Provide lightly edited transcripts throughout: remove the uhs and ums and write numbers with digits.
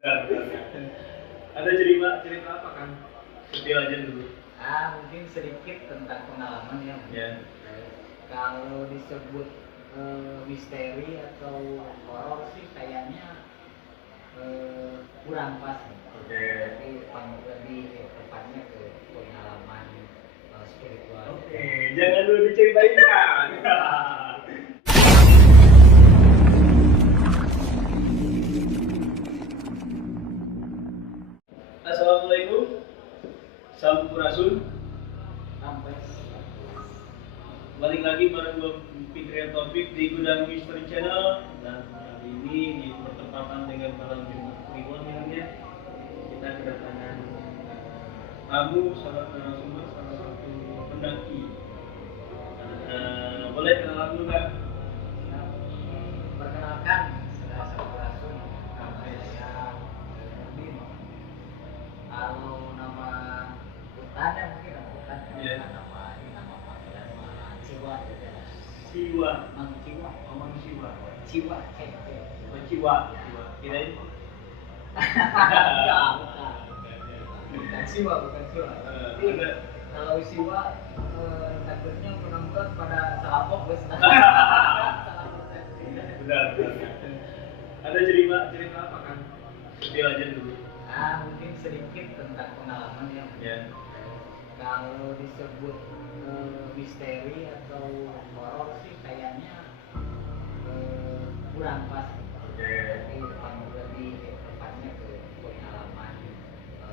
Benar, benar. Ada cerita apa kan? Spill aja dulu. Mungkin sedikit tentang pengalaman ya. Ya. Kalau disebut misteri atau horor sih kayaknya kurang pas. Oke. Tapi lebih tepatnya ke pengalaman spiritual. Oke, jangan dulu diceritain kan. Assalamualaikum. Sampurasun. Sampai Balik lagi bareng gue Fikri Taufik di Gudang Misteri Channel. Dan kali ini di bertepatan dengan malam Jumat Kliwon ya, kita kedatangan tamu salah satu pendaki. Boleh kenalan dulu nggak? perkenalkan saya Sampurasun, nama saya Nurdin. Kalau nama Utana mungkin Iya. nama panggilan Ciwa gitu ya. Siwa. Mang Ciwa. Omong Siwa. Ciwa. Oh, Ciwa. Kirain. Enggak, bukan Siwa, bukan Siwa. Tapi Ada. kalau Siwa takutnya penonton pada salah fokus. Benar. Ada cerita apa kan? Spill aja dulu. Mungkin sedikit tentang pengalaman ya. Ya. Kalau disebut misteri atau horor sih kayaknya kurang pas. Oke. Tapi lebih tepatnya ke pengalaman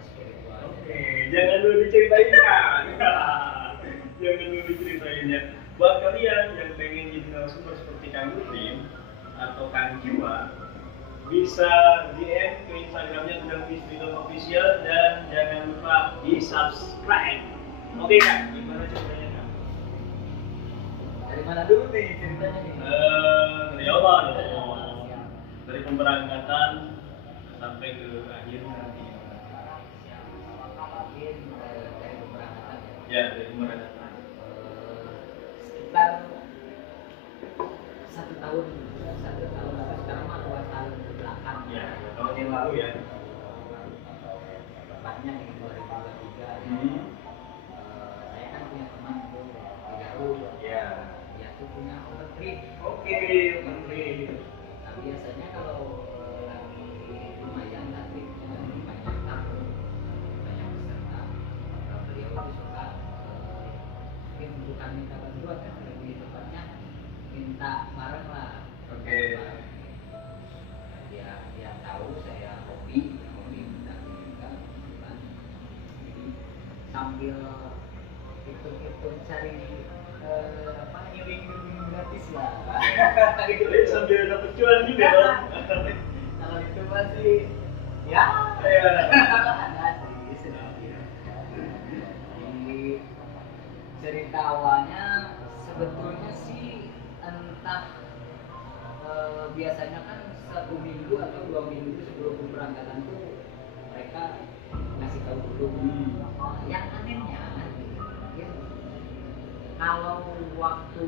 spiritual. Oke, jangan dulu diceritain kan. Jangan dulu diceritain ya. Buat kalian yang pengen jadi narasumber seperti Kang Nurdin atau Kang Jiwa, bisa DM ke Instagramnya Gudang Misteri Official dan jangan lupa di subscribe. Oke Kak, gimana ceritanya Kak? Dari mana dulu nih ceritanya nih? Dari awal dong. Siap. Dari pemberangkatan sampai ke akhir nanti. Mungkin dari pemberangkatan ya. Ya, dari pemberangkatan. Sekitar 1 tahun atau sekarang mah 2 tahun ke belakang. Ya, tahun yang lalu ya. Tepatnya di 2023. Saya kan punya teman tuh di Garut. Ya. Dia tuh punya open trip. Oke, menteri. Nah biasanya kalau lagi lumayan nanti banyak tamu, banyak peserta, beliau itu suka mungkin bukan minta bantuan kan, lebih tepatnya minta bareng lah. Oke. Dia tahu saya hobi mendaki juga kan. Jadi sambil hitung cari nyuling gratis lah. Jadi sambil dapat cuan juga dong. Kalau itu masih ya Ya. ada sih sedikit. Di cerita awalnya sebetulnya sih entah biasanya kan 1 minggu atau 2 minggu sebelum keberangkatan tuh mereka ngasih tahu dulu. Yang anehnya ya, kalau waktu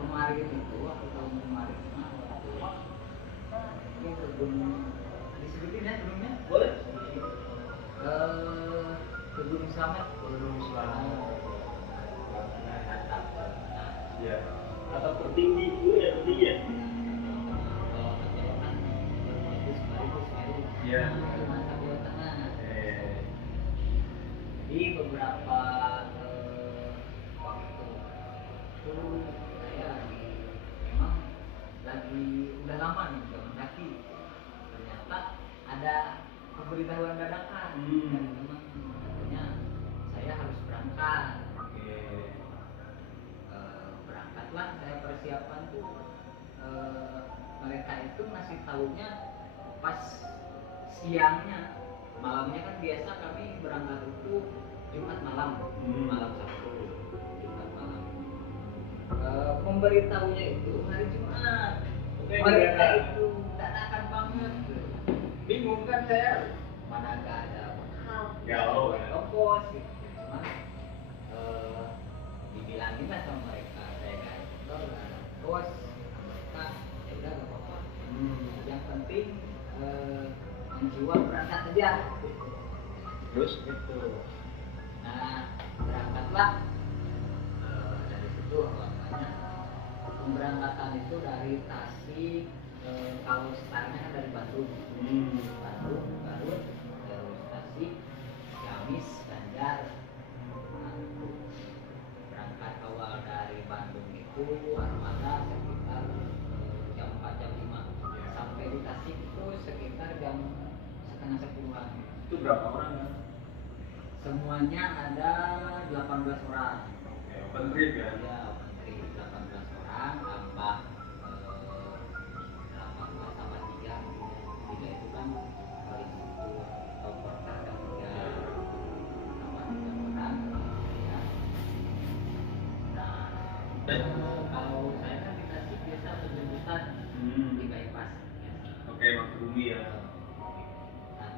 kemarin itu waktu tahun kemarin ini gunung disebutin ya gunungnya Boleh. ke Gunung Slamet. Ya. Atau tertinggi dulu ya, tertinggi ya. Ya. Di beberapa waktu itu saya memang lagi udah lama nih udah mendaki, ternyata ada pemberitahuan dadakan dan memang katanya saya harus berangkat. Berangkatlah saya persiapan tuh mereka itu ngasih taunya pas siangnya. Malamnya kan biasa kami berangkat itu Jumat malam, malam Sabtu, Jumat malam. Memberitahunya itu hari Jumat. Mereka itu dadakan banget. Bingung kan saya, mana gak ada bekal, Galau ya. ongkos gitu. Cuma dibilangin lah sama mereka, saya gak ada ongkos, mereka ya udah gak apa-apa. Yang penting jiwa berangkat aja gitu. Terus Gitu. Nah, berangkatlah dari situ awalnya. Pemberangkatan itu dari Tasik, kalau startnya kan dari Bandung. Bandung, Garut, terus Tasik, Ciamis, Banjar. Nah, itu berangkat awal dari Bandung itu armada sekitar jam 4 jam 5. Sampai di Tasik itu sekitar jam setengah 10-an. itu berapa orang kan? Semuanya ada 18 orang. Oke, open trip ya? Ya, menteri 18 orang tambah 18 tambah 3. 3 itu kan instruktur atau porter dan 3 tambah 3 orang. Ya. Nah, kalau saya kan di Tasik biasa penjemputan di bypass. Ya. Oke, Mas Bumi ya. Nah,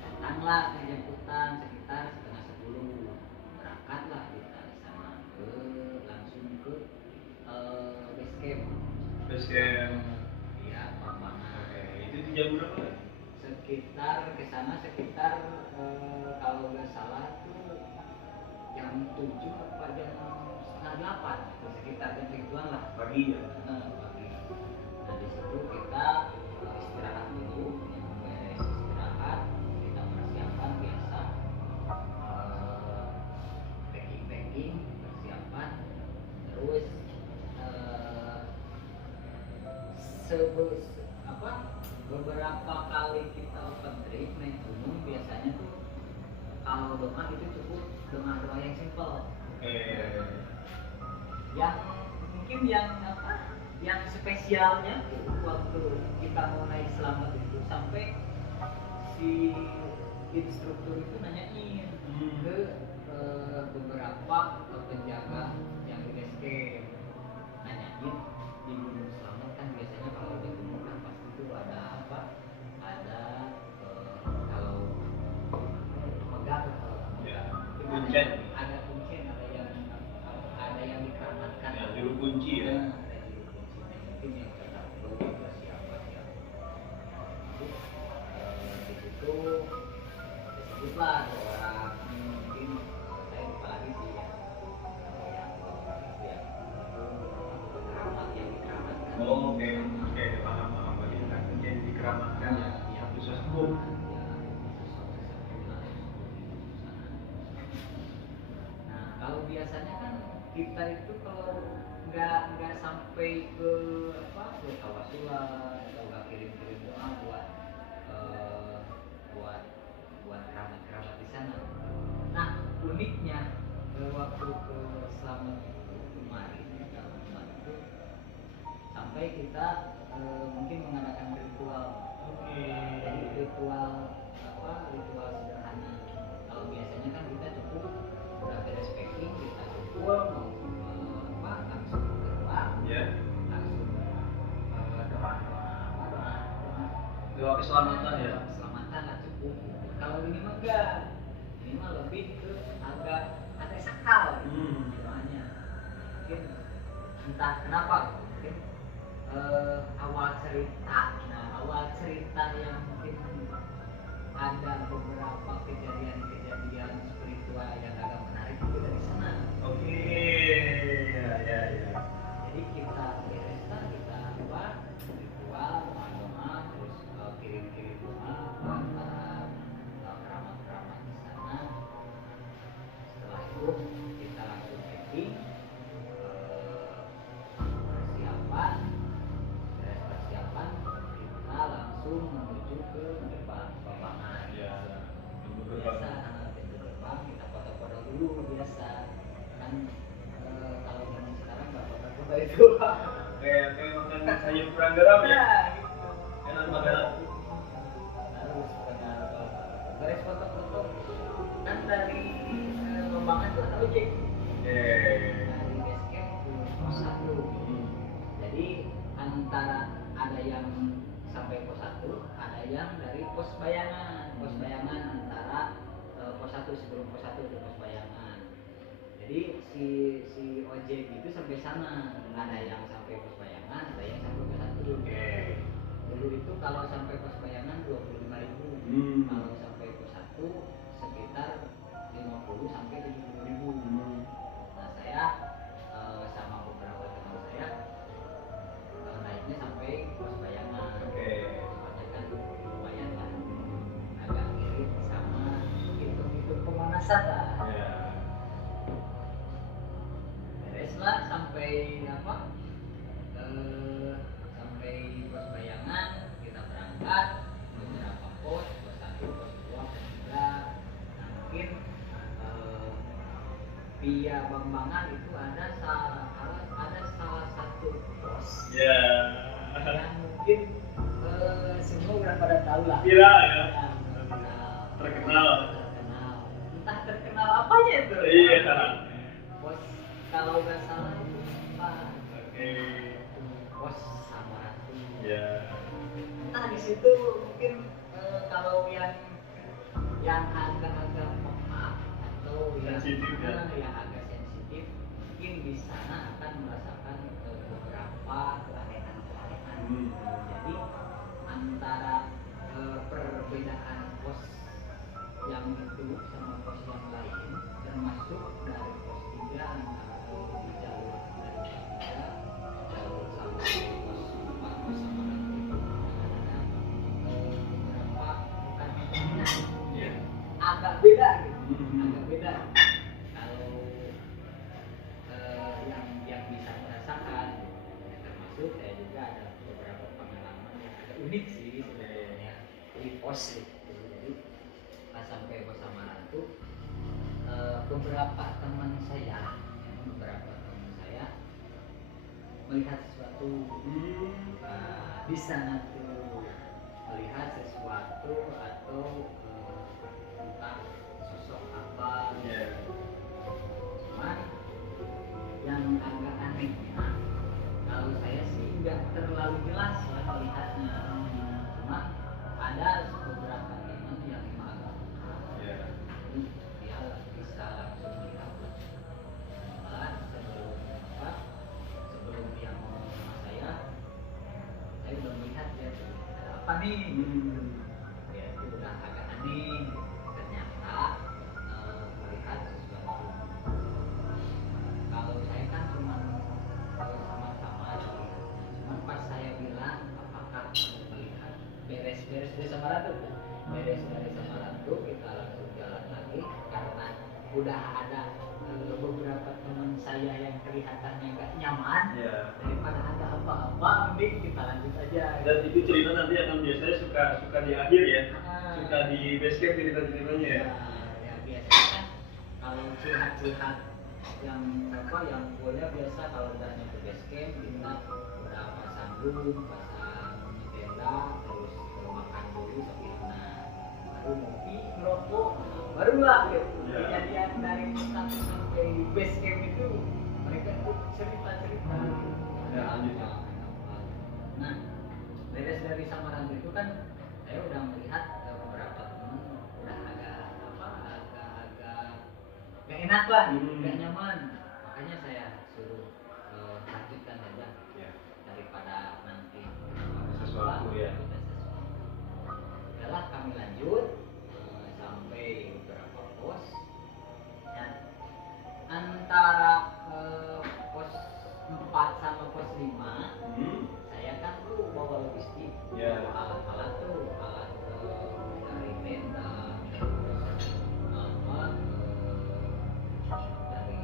datanglah penjemputan sekitar setengah 10. Berangkatlah kita di sana langsung ke base camp. Base camp. Iya, Pambangan. Oke, itu di jam berapa? Sekitar ke sana sekitar kalau nggak salah tuh jam 7 apa jam setengah 8, sekitar jam segituan lah. Pagi ya? Pagi. Nah, di situ kita istirahat dulu, beres istirahat kita persiapan biasa, packing persiapan, terus beberapa kali kita open trip naik gunung biasanya tuh kalau doa itu cukup doa yang simple. Oke. Yang mungkin yang spesialnya tuh waktu kita mau naik selamat itu sampai si instruktur itu nanyain ke beberapa penjaga yang di base camp, nanyain di gunung selamat kan biasanya kalau di gunung kan pasti itu ada apa, ada kalau pegang Ya, itu kuncen. ada kuncen, ada yang dikeramatkan. Ya, juru kunci ya. Ada juru kunci. Mungkin yang kita tahu siapa ya. Itu di situ disebutlah orang mungkin saya lupa lagi sih ya. Yang itu ya keramat yang dikeramatkan. Oh, oke, oke, paham paham. Berarti kan kuncen dikeramatkan ya. Ya, Bisa sepuh. Nah, kalau biasanya kan kita itu kalau nggak sampai ke apa ke tawasulan atau nggak kirim-kirim doa buat buat keramat-keramat di sana. Nah, uniknya waktu ke Selamat itu kemarin itu sampai kita mungkin mengadakan ritual. Jadi ritual sederhana. Kalau biasanya kan kita cukup udah beres packing, kita cukup langsung terbang, Ya. langsung doa Doa keselamatan ya. keselamatan lah cukup. Kalau ini mah enggak, ini mah lebih ke agak sakral doanya. Mungkin entah kenapa mungkin awal cerita yang mungkin ada beberapa kejadian spiritual yang agak menarik itu dari sana. Oke. Ya. Jadi kita beres lah, kita ritual doa terus kirim doa buat keramat-keramat di sana. Setelah itu kita langsung packing, persiapan kita langsung menuju ke gerbang Pambangan. Ya. Biasa pintu gerbang kita foto-foto dulu biasa kan, kalau zaman sekarang nggak foto-foto itu. Kayak makan sayur kurang garam ya. Gitu. Enak banget. Harus beres foto-foto kan dari Pambangan tuh ada ojek. Dari base camp ke pos 1. Jadi antara ada yang sampai pos 1, ada yang dari pos bayangan antara pos 1 sebelum pos 1 ke pos bayangan. Jadi si ojek itu sampai sana, ada yang sampai pos bayangan, ada yang sampai pos 1. Dulu itu kalau sampai pos bayangan 25.000. Kalau sampai pos 1 sekitar 50 sampai 70 ribu. Nah saya sama beberapa teman saya naiknya sampai pos bayangan. Oke. Soalnya kan lumayan lah, agak mirip sama hitung-hitung pemanasan lah. Ya. Beres lah sampai apa? Sampai pos bayangan kita berangkat beberapa pos 1, pos 2, pos 3. Nah, mungkin via Bambangan itu ada salah satu pos Ya. yang mungkin semua udah pada tahu lah. Viral ya. Terkenal. Entah terkenal apanya itu. Iya. Pos kalau nggak salah itu apa? Oke. Pos Samaratu. Ya. Entah di situ mungkin kalau yang agak-agak peka atau Sensitif ya. yang agak sensitif mungkin di sana akan merasakan beberapa keanehan-keanehan. Jadi antara perbedaan pos yang itu sama pos yang lain, termasuk dari pos 3 antara di jalur dari pos 3 jalur sampai pos 4 pos sama nanti itu ada beberapa keanehan Ya. agak beda gitu, agak beda. Kalau yang bisa merasakan, termasuk saya juga ada beberapa pengalaman yang agak unik sih sebenarnya di pos itu. Jadi pas sampai pos Samaratu, beberapa teman saya melihat sesuatu. Di sana tuh melihat sesuatu atau entah sosok apa. Ya. Cuman yang agak anehnya, kalau saya sih nggak terlalu jelas ya melihatnya. Cuma ada beberapa teman yang memang agak peka. Ya. Jadi dia bisa langsung melihat. Malah sebelum dia ngomong sama saya udah melihat ya ada apa nih. Ya itu udah agak aneh. Ternyata melihat sesuatu. Kalau saya kan cuma sama-sama lihat. Cuma pas saya bilang apakah melihat beres-beres dari Samaratu, kita langsung jalan lagi karena udah ada beberapa teman saya yang kelihatannya nggak nyaman. Ya. Daripada ada apa-apa, mending kita lanjut aja. Dan itu cerita nanti akan biasanya suka di akhir ya. Ah. Suka di base camp cerita-ceritanya ya. Ya biasanya kan kalau curhat-curhat yang boleh biasa kalau udah nyampe base camp kita udah pasang room, pasang tenda, terus makan dulu sebelumnya, baru ngopi, ngerokok, barulah gitu. Ya. Kejadian dari start sampai base camp itu mereka tuh cerita-cerita. Ya, lanjut ya. Nah, beres dari Samaratu itu kan saya udah melihat beberapa teman udah agak gak enak lah, gak nyaman. Makanya saya suruh lanjutkan aja Ya. daripada nanti Sesuatu ya. Udahlah kami lanjut sampai beberapa pos. Dan antara pos 4 sama pos 5 saya kan tuh bawa logistik. Ya. Alat-alat tuh dari tenda, terus dari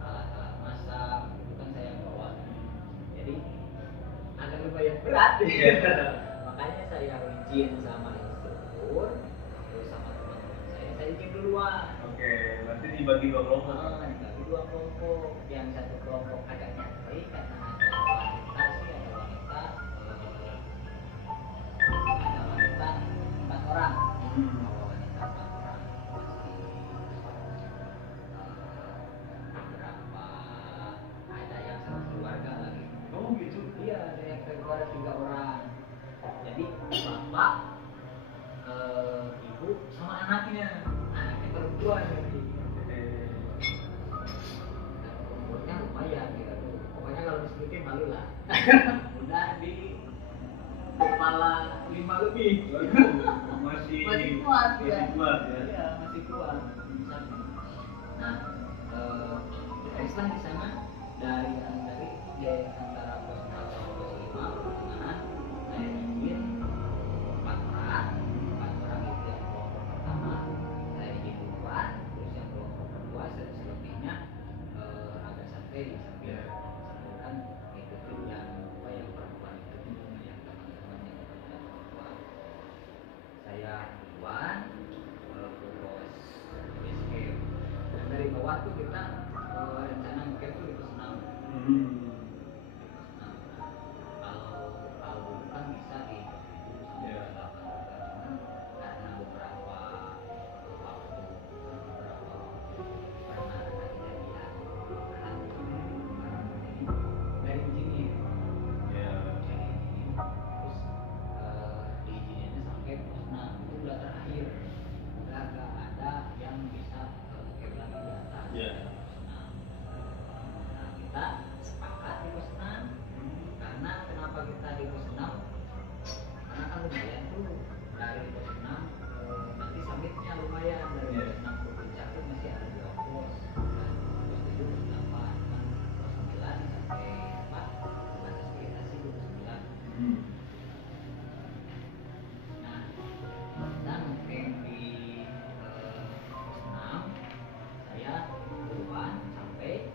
alat-alat masak itu kan saya yang bawa. Jadi agak lumayan berat. Makanya saya izin sama instruktur, terus sama teman-teman saya izin duluan. Oke, berarti dibagi dua kelompok. Dibagi dua kelompok. Yang satu kelompok agak nyantri karena ada wanita sih, ada wanita 4 orang. Bawa wanita 4 orang. Beberapa ada yang satu keluarga lagi. Oh gitu. Iya, ada yang keluarga 3 orang. Jadi bapak, ibu sama anaknya perempuan jadi. Umurnya lumayan gitu. Pokoknya kalau disebutin malu lah. Udah di kepala 5 lebih. masih kuat masih ya. kuat ya. Iya, masih kuat. Nah, kita Islam di sana dari antara pos 4 sampai pos 5 pertengahan saya izin 4 orang itu yang kelompok pertama saya izin duluan, terus yang kelompok kedua selebihnya agak santai sambil kan ngikutin yang perempuan itu yang teman-teman yang perempuan. Saya duluan ke pos base camp. Dan dari bawah tuh kita rencana camp tuh di pos 6. Kalau dulu kan bisa di 7 sampai 8 juga, cuman karena beberapa waktu pernah ada kejadian jadi dari izinnya terus diizininnya sampai pos 6 itu udah terakhir, udah gak ada yang bisa camp lagi di atas pos 6. Nah, kita sepakat di pos 6. Karena kenapa kita di pos 6? Karena kan lumayan tuh dari pos 6 nanti summitnya lumayan dari pos 6 ke puncak tuh masih ada 2 pos kan, pos 7 pos 8 kan, pos 9 sampai 4 batas vegetasi 29. Nah, kita ngecamp di pos 6, saya duluan sampai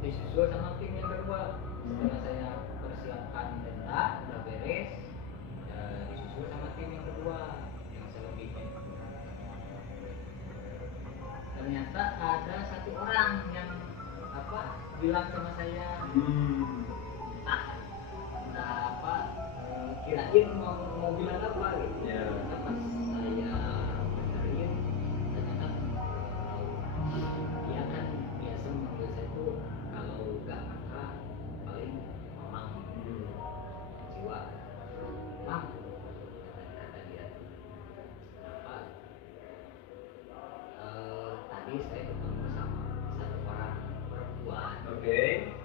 disusul sama tim yang kedua. Setelah saya persiapkan tenda udah beres, disusul sama tim yang kedua yang selebihnya. Ternyata ada 1 orang yang bilang sama saya, entah apa, kirain mau bilang apa gitu. Ternyata pas saya benerin, ternyata dia kan biasa manggil saya tuh kalau gak maka paling mamang jiwa mam, kata dia tuh kenapa tadi saya ketemu sama 1 orang perempuan. Dia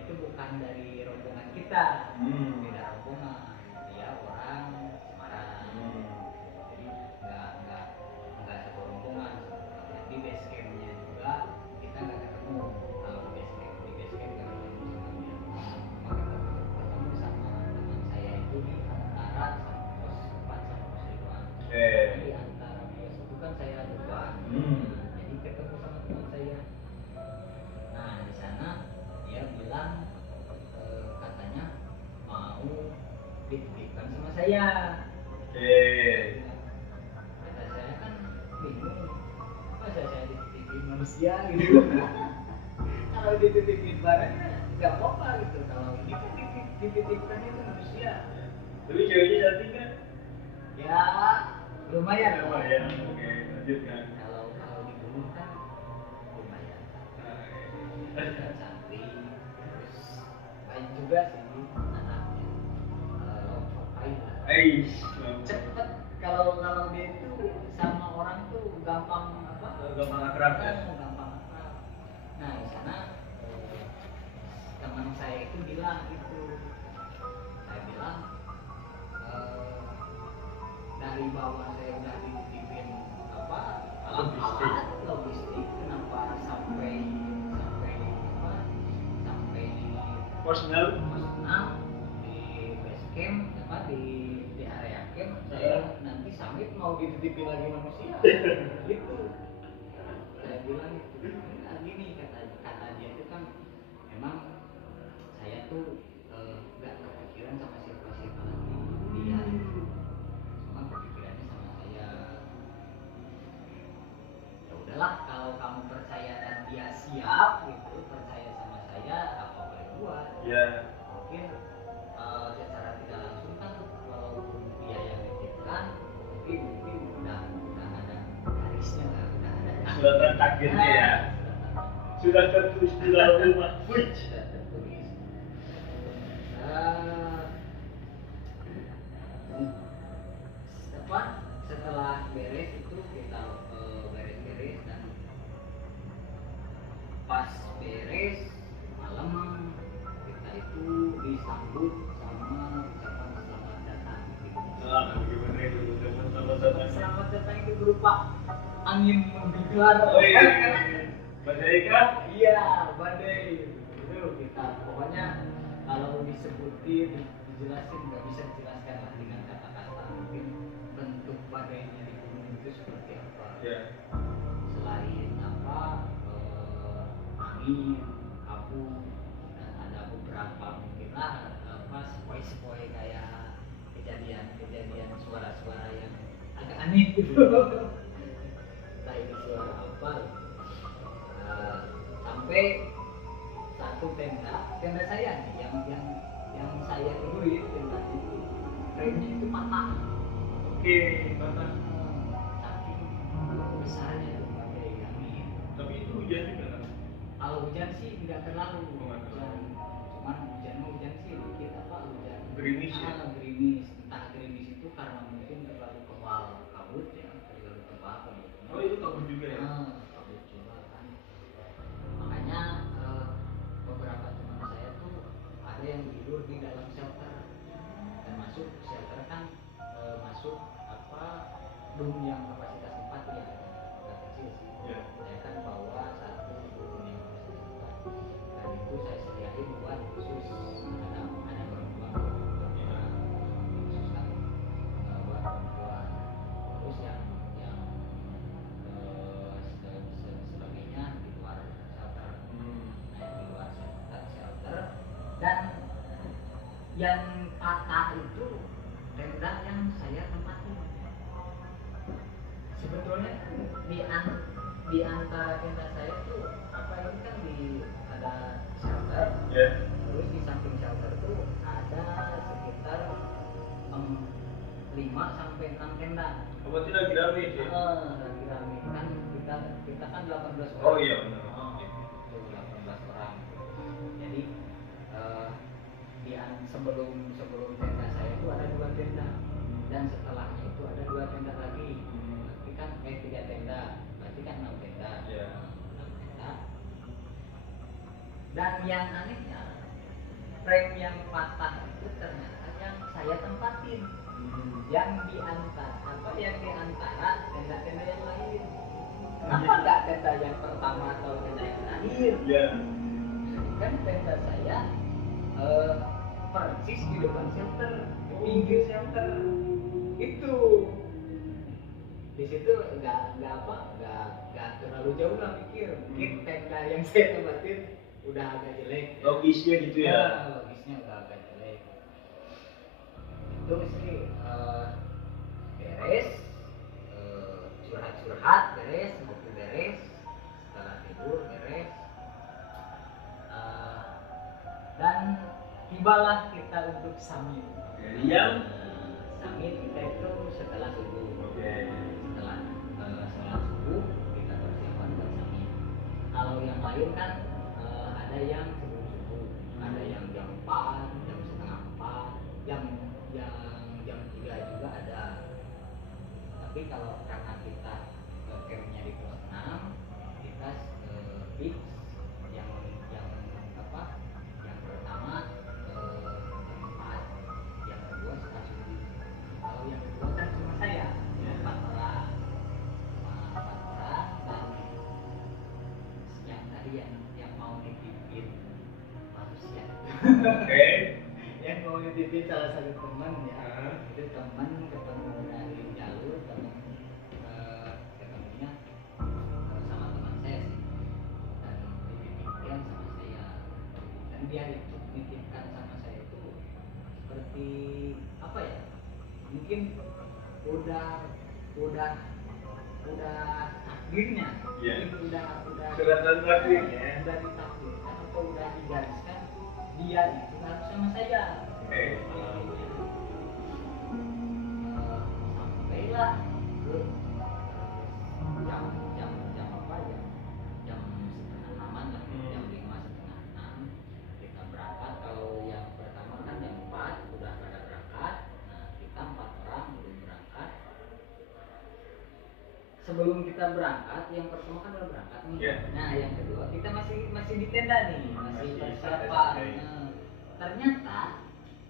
itu bukan dari rombongan kita, beda rombongan, dia orang Semarang. Jadi nggak satu rombongan. Di base campnya juga kita nggak ketemu. Kalau di base camp nggak ketemu sama dia. Maka ketemu sama teman saya itu di antara pos 4 sama pos 5. Di antara pos itu kan saya duluan. Jadi ketemu sama teman saya. Nah, di sana dia bilang katanya mau dititipkan sama saya. Kata saya kan bingung, masa saya dititipin manusia gitu. Kalau dititipin barangnya nggak apa-apa gitu, kalau ini kan dititipkan itu manusia. Tapi ceweknya cantik kan? Ya lumayan. Oke, lanjutkan. Kalau dibunuh kan lumayan. Cantik, terus baik juga sih anaknya. Cobain lah. Cepet kalau dia itu sama orang tuh gampang Gampang akrab ya? Gampang akrab. Nah, di sana teman saya itu bilang gitu. Saya bilang dari bawah saya udah dititipin alat logistik, kenapa sampai Pos 6 di base camp di area camp saya nanti sambil mau dititipin lagi manusia gitu. Saya bilang gitu, nah, gini kata dia itu kan memang saya tuh gak kepikiran sama siapa lagi dia itu, cuma kepikirannya sama saya. Ya udahlah, kalau kamu percaya dan dia siap gitu, percaya sama saya, apa boleh buat. Mungkin secara tidak langsung kan walaupun dia yang nitipkan mungkin udah ada garisnya lah, udah ada sudah takdirnya ya, sudah tertulis di dalam mahfuz. sudah tertulis. Setelah beres itu kita beres dan pas beres malam kita itu disambut sama berupa angin mengguyur. Oh iya. Badai kah? Iya, badai. Itu kita pokoknya kalau disebutin, dijelasin nggak bisa dijelaskan lah dengan kata-kata. Mungkin bentuk badainya di gunung itu seperti apa. Ya. Selain apa angin, abu, dan ada beberapa mungkin lah apa sepoi-sepoi kayak kejadian suara-suara yang agak aneh gitu. Entah itu suara apa. Sampai satu tenda saya nih yang saya turunin tenda itu remnya itu patah. Oke, patah. Saking besarnya tuh badai angin. Tapi itu hujan juga kan? Kalau hujan sih nggak terlalu Nggak terlalu. cuman hujan sih dikit apa hujan Gerimis ya? Gerimis, entah gerimis itu karena mungkin terlalu tebal kabut ya, terlalu tebal kabut. Oh itu kabut juga ya? Kabut juga kan. Makanya beberapa teman saya tuh ada yang tidur di dalam shelter, termasuk shelter kan masuk apa dum yang kapasitas 4 ya, agak kecil sih. Ya. Saya kan bawa satu dum yang kapasitas 4 dan itu saya sediain buat khusus ada perempuan khusus kan buat perempuan. Terus yang selebihnya di luar shelter. Nah, di luar shelter dan yang patah itu tenda yang saya tempatin. Sebetulnya di antara tenda saya tuh apa ini kan ada shelter. Ya. Terus di samping shelter tuh ada sekitar 5 sampai 6 tenda. Oh, berarti lagi rame sih? Lagi rame kan kita kan 18 orang. Oh iya benar. Itu 18 orang. Jadi sebelum tenda saya itu ada 2 tenda dan setelahnya itu ada 2 tenda lagi. Berarti kan 3 tenda. Berarti kan 6 tenda. Ya. 6 tenda. Dan yang anehnya frame yang patah itu ternyata yang saya tempatin. Yang di antara tenda-tenda yang lain. Kenapa nggak tenda yang pertama atau tenda yang terakhir? Ya. Kan tenda saya persis di depan shelter, di pinggir shelter itu. Di situ nggak terlalu jauh lah mikir. Mungkin tenda yang saya tempatin udah agak jelek. Logisnya gitu ya? Logisnya udah agak jelek. Itu sih beres, curhat beres, ngopi beres, setelah tidur beres, dan tibalah kita untuk summit. Yang Summit kita itu setelah subuh. Oke. Setelah sholat subuh kita persiapan buat summit. Kalau yang lain kan ada yang sebelum subuh, ada yang jam 4, jam setengah 4, jam 3 juga ada. Tapi kalau karena kita campnya di pos 6, kita fix yang apa? Yang pertama jam 4, yang kedua setelah subuh. Kalau yang kedua kan cuma saya, 4 orang, dan yang tadi yang mau dititipin manusia. Oke. Yang mau dititipin salah satu teman ya. Itu teman ketemu dari jalur ketemunya sama teman saya sih, dan dititipkan sama saya, dan dia itu dititipkan sama saya itu seperti apa ya, mungkin udah takdirnya. Iya. Mungkin udah Suratan takdir ya? udah ditakdirkan atau udah digariskan dia itu harus sama saya. Oke. Sampailah ke jam apa ya, jam setengah 6-an lah, jam 5 setengah 6 kita berangkat. Kalau yang pertama kan jam 4 udah pada berangkat. Nah kita 4 orang belum berangkat. Sebelum kita berangkat, yang pertama kan udah berangkat nih. Yeah. Nah yang kedua kita masih di tenda nih, masih persiapan. santai. Nah, ternyata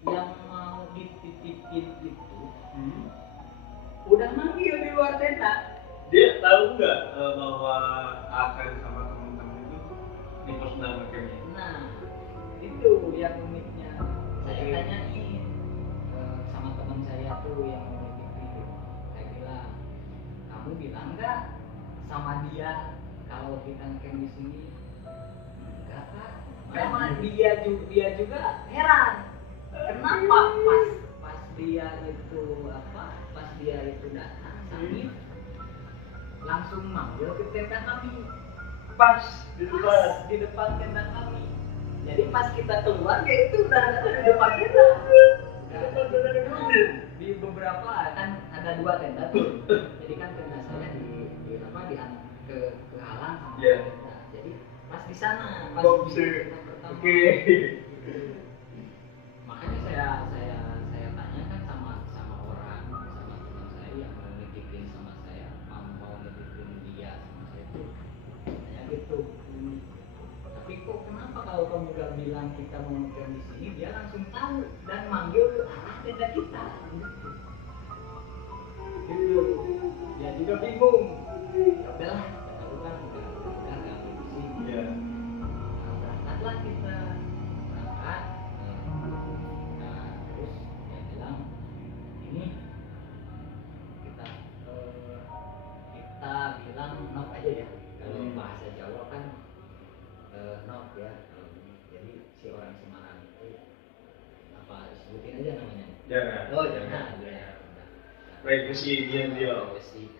yang mau dititipin itu udah manggil di luar tenda. ditanyain sama teman saya tuh yang memiliki video. Saya bilang, kamu bilang nggak sama dia kalau kita ngecamp di sini? Enggak Pak. Memang dia juga heran. Kenapa pas dia itu pas dia itu datang Samir langsung manggil ke tenda kami. Pas Di depan tenda kami. Jadi pas kita keluar dia itu udah ada di depan tenda. Di beberapa kan ada 2 tenda tuh. Jadi kan tenda saya kehalang sama tenda. Jadi pas di sana pas di tenda pertama. Makanya saya tanyakan sama orang, sama teman saya yang mau nitipin sama saya, mau nitipin dia sama saya itu tanya gitu. Tapi kok kenapa kalau kamu gak bilang kita mau ngecamp di sini, dia langsung tahu dan manggil ke arah tenda kita gitu. Dia juga bingung. Ya udahlah, kita bukan nggak di sini. Nah, berangkatlah kita berangkat. Nah, terus dia bilang ini kita bilang nok aja ya. Kalau bahasa Jawa kan nok ya. Jadi si orang Semarang itu apa sebutin aja namanya? Jangan. Oh jangan. Privacy dia. Privacy.